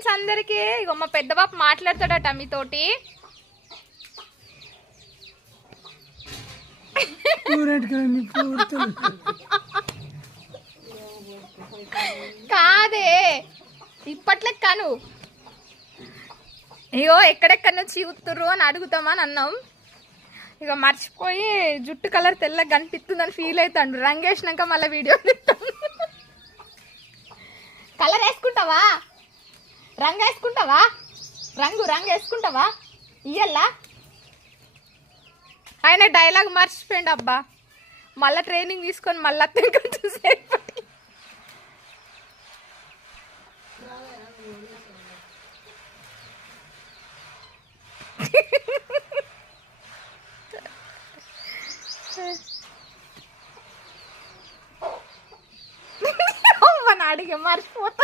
Friends అందరికి. ఇగో మా పెద్ద బాబు మాట్లాడతాడట మీతోటి. కాదే ఇప్పట్లే కాను. అయ్యో ఎక్కడెక్కడ నుంచి చూస్తుర్రు అని అడుగుతామని అన్నాం. ఇక మర్చిపోయి జుట్టు కలర్ తెల్లగా కనిపిస్తుందని ఫీల్ అవుతాడు. రంగు వేసినాక మళ్ళీ వీడియో తీస్తాం. కలర్ వేసుకుంటావా? రంగు వేసుకుంటావా? రంగు వేసుకుంటావా? ఇయ్యల్లా ఆయన డైలాగ్ మర్చిపోయిండు అబ్బా. మళ్ళీ ట్రైనింగ్ తీసుకొని మళ్ళీ చూసే అడిగే మర్చిపోతా.